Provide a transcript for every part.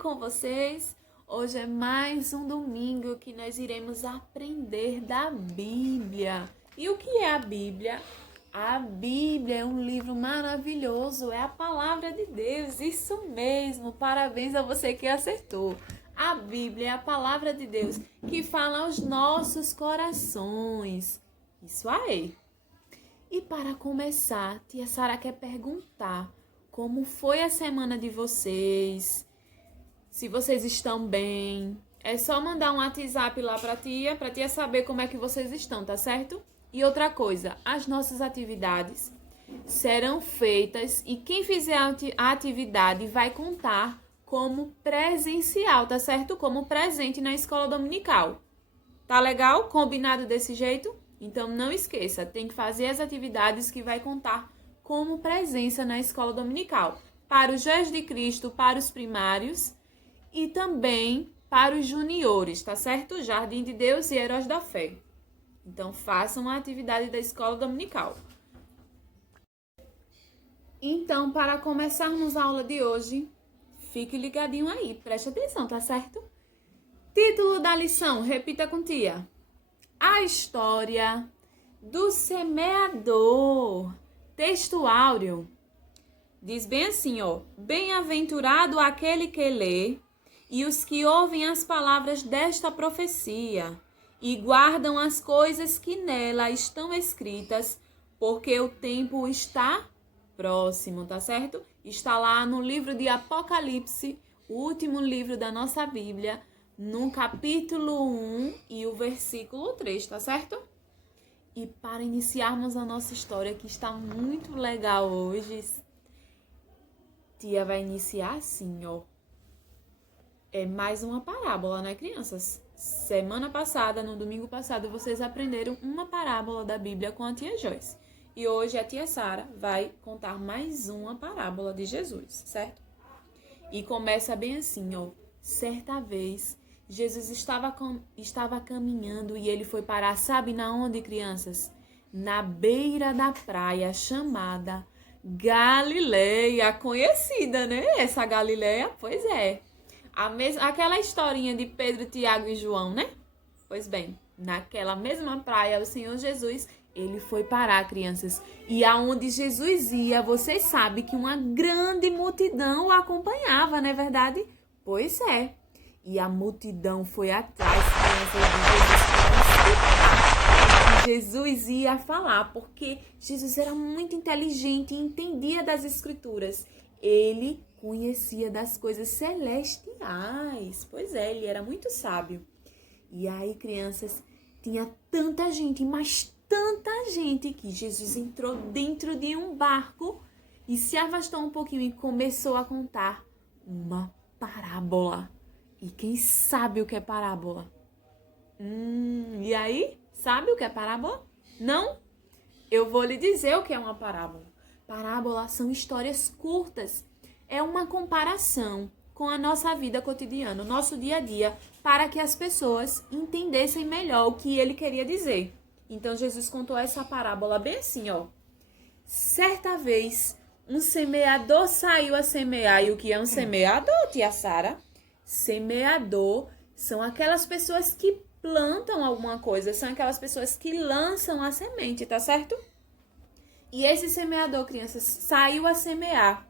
com vocês? Hoje é mais um domingo que nós iremos aprender da Bíblia. E o que é a Bíblia? A Bíblia é um livro maravilhoso, é a palavra de Deus, isso mesmo, parabéns a você que acertou. A Bíblia é a palavra de Deus que fala aos nossos corações, isso aí. E para começar, tia Sara quer perguntar como foi a semana de vocês, se vocês estão bem. É só mandar um WhatsApp lá para tia saber como é que vocês estão, tá certo? E outra coisa, as nossas atividades serão feitas e quem fizer a atividade vai contar como presencial, tá certo? Como presente na escola dominical. Tá legal? Combinado desse jeito? Então não esqueça, tem que fazer as atividades que vai contar como presença na escola dominical. Para os Jeitos de Cristo, para os primários e também para os juniores, tá certo? Jardim de Deus e Heróis da Fé. Então façam a atividade da escola dominical. Então, para começarmos a aula de hoje, fique ligadinho aí, preste atenção, tá certo? Título da lição, repita com tia. A história do semeador. Texto áureo. Diz bem assim, ó. Bem-aventurado aquele que lê e os que ouvem as palavras desta profecia e guardam as coisas que nela estão escritas, porque o tempo está próximo, tá certo? Está lá no livro de Apocalipse, o último livro da nossa Bíblia, no capítulo 1 e o versículo 3, tá certo? E para iniciarmos a nossa história, que está muito legal hoje, tia vai iniciar assim, ó. É mais uma parábola, né, crianças? Semana passada, no domingo passado, vocês aprenderam uma parábola da Bíblia com a tia Joyce. E hoje a tia Sara vai contar mais uma parábola de Jesus, certo? E começa bem assim, ó. Certa vez, Jesus estava caminhando e ele foi parar, sabe na onde, crianças? Na beira da praia chamada Galileia, conhecida, né? Essa Galileia, pois é. Aquela historinha de Pedro, Tiago e João, né? Pois bem, naquela mesma praia, o Senhor Jesus, ele foi parar, crianças. E aonde Jesus ia, vocês sabem que uma grande multidão o acompanhava, não é verdade? Pois é. E a multidão foi atrás, crianças, de Jesus para escutar o que Jesus ia falar, porque Jesus era muito inteligente e entendia das Escrituras. Ele conhecia das coisas celestiais. Pois é, ele era muito sábio. E aí, crianças, tinha tanta gente, mas tanta gente, que Jesus entrou dentro de um barco e se afastou um pouquinho e começou a contar uma parábola. E quem sabe o que é parábola? E aí? Sabe o que é parábola? Não? Eu vou lhe dizer o que é uma parábola. Parábolas são histórias curtas. É uma comparação com a nossa vida cotidiana, o nosso dia a dia, para que as pessoas entendessem melhor o que ele queria dizer. Então, Jesus contou essa parábola bem assim, ó. Certa vez, um semeador saiu a semear. E o que é um semeador, tia Sara? Semeador são aquelas pessoas que plantam alguma coisa, são aquelas pessoas que lançam a semente, tá certo? E esse semeador, crianças, saiu a semear.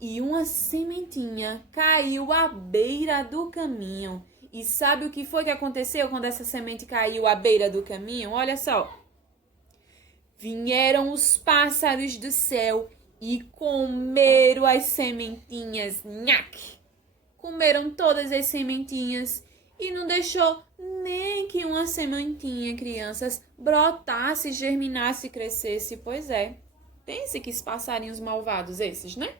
E uma sementinha caiu à beira do caminho. E sabe o que foi que aconteceu quando essa semente caiu à beira do caminho? Olha só. Vieram os pássaros do céu e comeram as sementinhas. Nhaque! Comeram todas as sementinhas e não deixou nem que uma sementinha, crianças, brotasse, germinasse e crescesse. Pois é, pense que passarinhos malvados esses, né?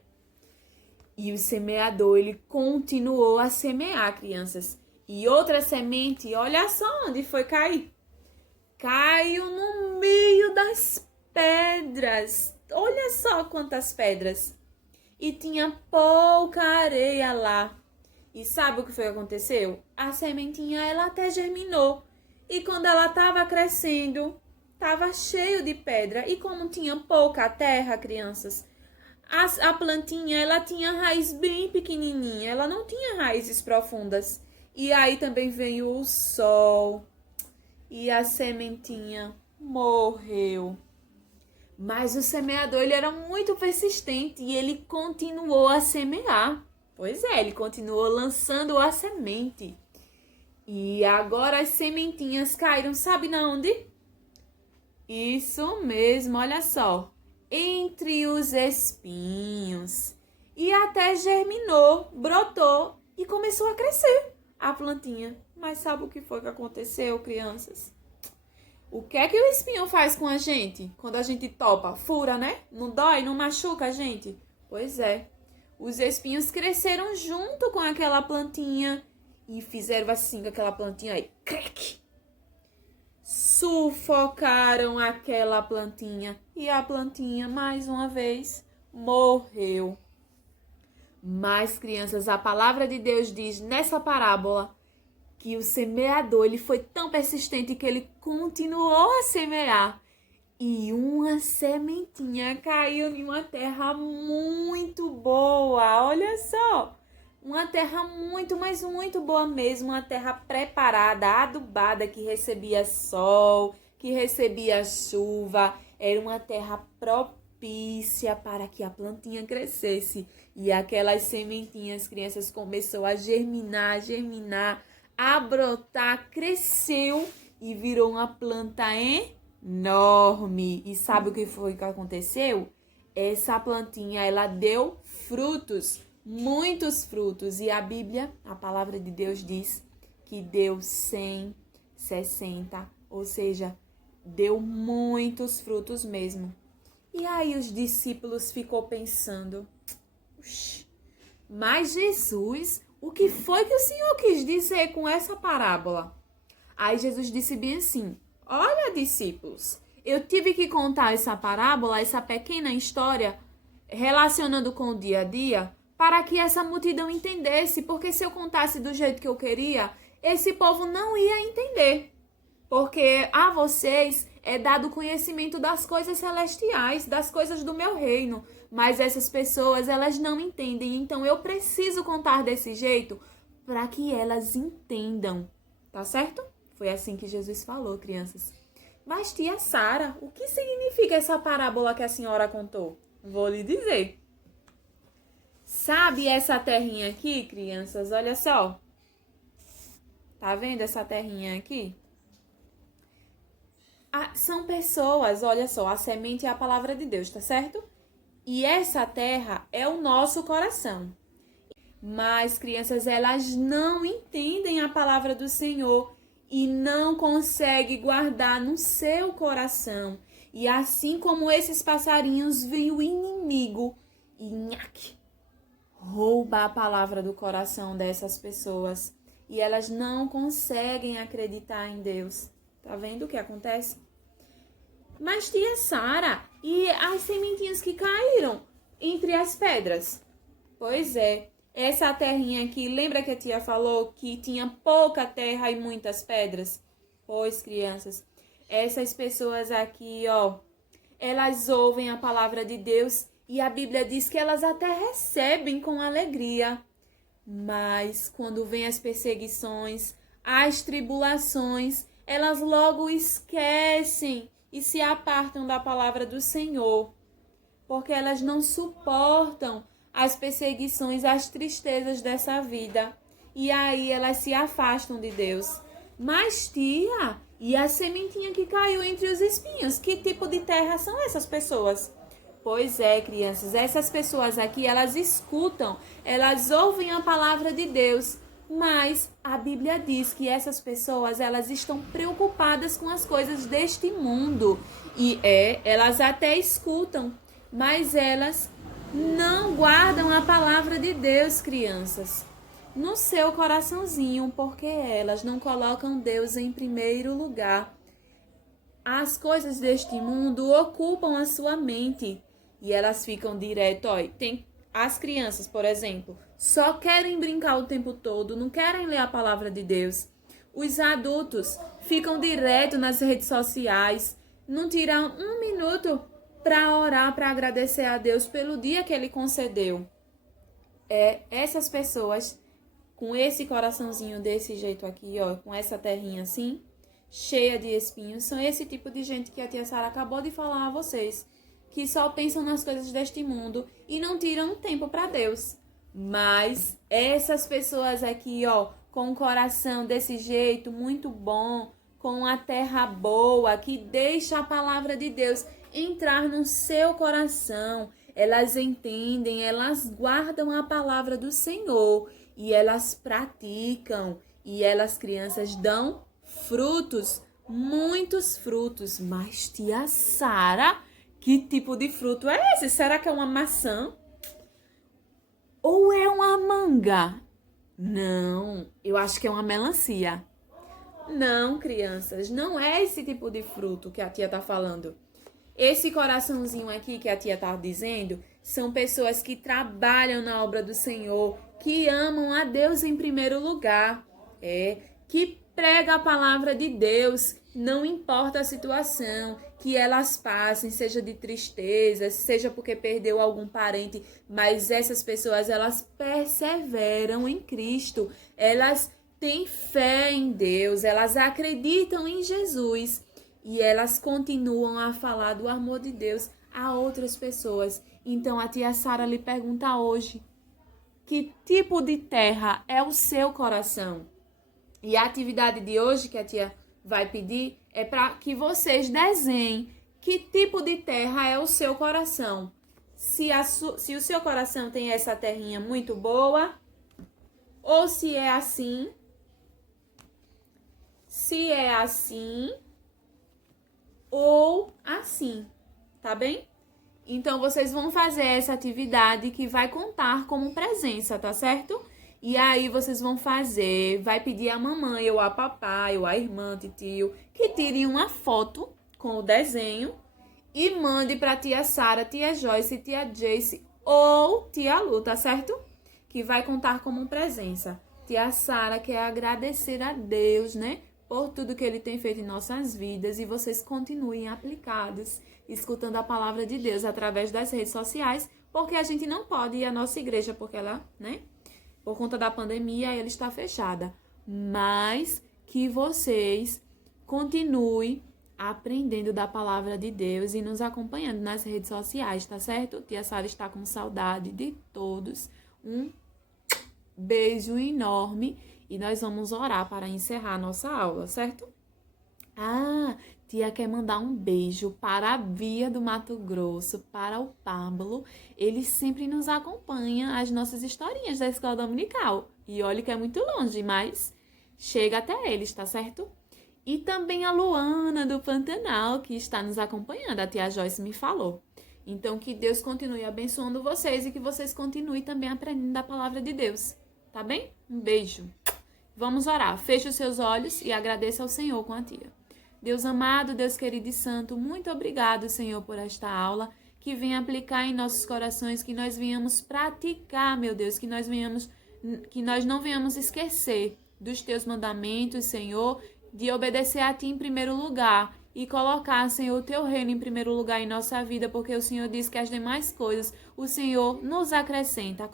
E o semeador, ele continuou a semear, crianças. E outra semente, olha só onde foi cair. Caiu no meio das pedras. Olha só quantas pedras. E tinha pouca areia lá. E sabe o que foi que aconteceu? A sementinha, ela até germinou. E quando ela estava crescendo, estava cheio de pedra. E como tinha pouca terra, crianças, A plantinha, ela tinha raiz bem pequenininha, ela não tinha raízes profundas. E aí também veio o sol e a sementinha morreu. Mas o semeador, ele era muito persistente e ele continuou a semear. Pois é, ele continuou lançando a semente. E agora as sementinhas caíram, sabe na onde? Isso mesmo, olha só. Entre os espinhos. E até germinou, brotou e começou a crescer a plantinha. Mas sabe o que foi que aconteceu, crianças? O que é que o espinho faz com a gente? Quando a gente topa, fura, né? Não dói, não machuca a gente? Pois é. Os espinhos cresceram junto com aquela plantinha e fizeram assim com aquela plantinha aí. Crack! Sufocaram aquela plantinha e a plantinha, mais uma vez, morreu. Mas, crianças, a palavra de Deus diz nessa parábola que o semeador, ele foi tão persistente que ele continuou a semear. E uma sementinha caiu em uma terra muito boa. Olha só, uma terra muito, mas muito boa mesmo. Uma terra preparada, adubada, que recebia sol, que recebia chuva. Era uma terra propícia para que a plantinha crescesse. E aquelas sementinhas, crianças, começou a germinar, a brotar, cresceu e virou uma planta enorme. E sabe o que foi que aconteceu? Essa plantinha, ela deu frutos, muitos frutos. E a Bíblia, a palavra de Deus diz que deu 100, 60, ou seja, deu muitos frutos mesmo. E aí os discípulos ficou pensando, mas Jesus, o que foi que o Senhor quis dizer com essa parábola? Aí Jesus disse bem assim, olha, discípulos, eu tive que contar essa parábola, essa pequena história, relacionando com o dia a dia, para que essa multidão entendesse, porque se eu contasse do jeito que eu queria, esse povo não ia entender. Porque a vocês é dado conhecimento das coisas celestiais, das coisas do meu reino. Mas essas pessoas, elas não entendem. Então eu preciso contar desse jeito para que elas entendam. Tá certo? Foi assim que Jesus falou, crianças. Mas tia Sara, o que significa essa parábola que a senhora contou? Vou lhe dizer. Sabe essa terrinha aqui, crianças? Olha só. Tá vendo essa terrinha aqui? São pessoas, olha só, a semente é a palavra de Deus, tá certo? E essa terra é o nosso coração. Mas, crianças, elas não entendem a palavra do Senhor e não conseguem guardar no seu coração. E assim como esses passarinhos, vem o inimigo e rouba a palavra do coração dessas pessoas. E elas não conseguem acreditar em Deus. Tá vendo o que acontece? Mas tia Sara, e as sementinhas que caíram entre as pedras? Pois é, essa terrinha aqui, lembra que a tia falou que tinha pouca terra e muitas pedras? Pois, crianças, essas pessoas aqui, ó, elas ouvem a palavra de Deus e a Bíblia diz que elas até recebem com alegria. Mas quando vem as perseguições, as tribulações, elas logo esquecem e se apartam da palavra do Senhor, porque elas não suportam as perseguições, as tristezas dessa vida. E aí elas se afastam de Deus. Mas tia, e a sementinha que caiu entre os espinhos? Que tipo de terra são essas pessoas? Pois é, crianças, essas pessoas aqui, elas escutam, elas ouvem a palavra de Deus, mas a Bíblia diz que essas pessoas, elas estão preocupadas com as coisas deste mundo. E elas até escutam, mas elas não guardam a palavra de Deus, crianças, no seu coraçãozinho, porque elas não colocam Deus em primeiro lugar. As coisas deste mundo ocupam a sua mente e elas ficam direto, ó, tem as crianças, por exemplo, só querem brincar o tempo todo, não querem ler a palavra de Deus. Os adultos ficam direto nas redes sociais, não tiram um minuto para orar, para agradecer a Deus pelo dia que Ele concedeu. Essas pessoas com esse coraçãozinho desse jeito aqui, ó, com essa terrinha assim, cheia de espinhos, são esse tipo de gente que a tia Sara acabou de falar a vocês, que só pensam nas coisas deste mundo e não tiram tempo para Deus. Mas essas pessoas aqui, ó, com o coração desse jeito, muito bom, com a terra boa, que deixa a palavra de Deus entrar no seu coração, elas entendem, elas guardam a palavra do Senhor e elas praticam. E elas, crianças, dão frutos, muitos frutos. Mas tia Sara, que tipo de fruto é esse? Será que é uma maçã? Ou é uma manga? Não, eu acho que é uma melancia. Não, crianças, não é esse tipo de fruto que a tia tá falando. Esse coraçãozinho aqui que a tia tá dizendo são pessoas que trabalham na obra do Senhor, que amam a Deus em primeiro lugar, que prega a palavra de Deus, não importa a situação que elas passem, seja de tristeza, seja porque perdeu algum parente, mas essas pessoas, elas perseveram em Cristo, elas têm fé em Deus, elas acreditam em Jesus e elas continuam a falar do amor de Deus a outras pessoas. Então a tia Sara lhe pergunta hoje, que tipo de terra é o seu coração? E a atividade de hoje que a tia vai pedir é para que vocês desenhem que tipo de terra é o seu coração. Se o seu coração tem essa terrinha muito boa, ou se é assim, ou assim, tá bem? Então, vocês vão fazer essa atividade que vai contar como presença, tá certo? E aí, vocês vão fazer, vai pedir a mamãe, ou a papai, ou a irmã, tio, que tirem uma foto com o desenho e mande pra tia Sara, tia Joyce, tia Jace ou tia Lu, tá certo? Que vai contar como presença. Tia Sara quer agradecer a Deus, né? Por tudo que Ele tem feito em nossas vidas e vocês continuem aplicados, escutando a palavra de Deus através das redes sociais, porque a gente não pode ir à nossa igreja, porque ela, né, por conta da pandemia, ela está fechada. Mas que vocês continuem aprendendo da palavra de Deus e nos acompanhando nas redes sociais, tá certo? Tia Sara está com saudade de todos. Um beijo enorme. E nós vamos orar para encerrar a nossa aula, certo? Tia quer mandar um beijo para a Bia do Mato Grosso, para o Pablo. Ele sempre nos acompanha as nossas historinhas da escola dominical. E olha que é muito longe, mas chega até eles, tá certo? E também a Luana do Pantanal, que está nos acompanhando. A tia Joyce me falou. Então, que Deus continue abençoando vocês e que vocês continuem também aprendendo da palavra de Deus. Tá bem? Um beijo. Vamos orar. Feche os seus olhos e agradeça ao Senhor com a tia. Deus amado, Deus querido e santo, muito obrigado, Senhor, por esta aula, que venha aplicar em nossos corações, que nós venhamos praticar, meu Deus, que nós não venhamos esquecer dos teus mandamentos, Senhor, de obedecer a ti em primeiro lugar e colocar, Senhor, o teu reino em primeiro lugar em nossa vida, porque o Senhor diz que as demais coisas o Senhor nos acrescenta.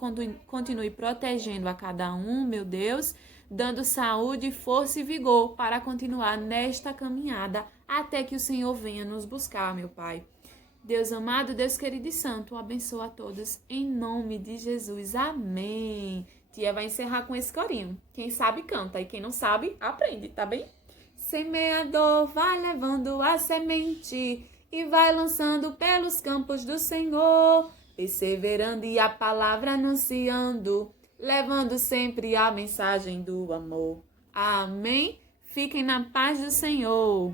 Continue protegendo a cada um, meu Deus, dando saúde, força e vigor para continuar nesta caminhada até que o Senhor venha nos buscar, meu Pai. Deus amado, Deus querido e santo, abençoa a todos em nome de Jesus. Amém. Tia vai encerrar com esse corinho. Quem sabe canta e quem não sabe aprende, tá bem? Semeador vai levando a semente e vai lançando pelos campos do Senhor, perseverando e a palavra anunciando, levando sempre a mensagem do amor. Amém? Fiquem na paz do Senhor.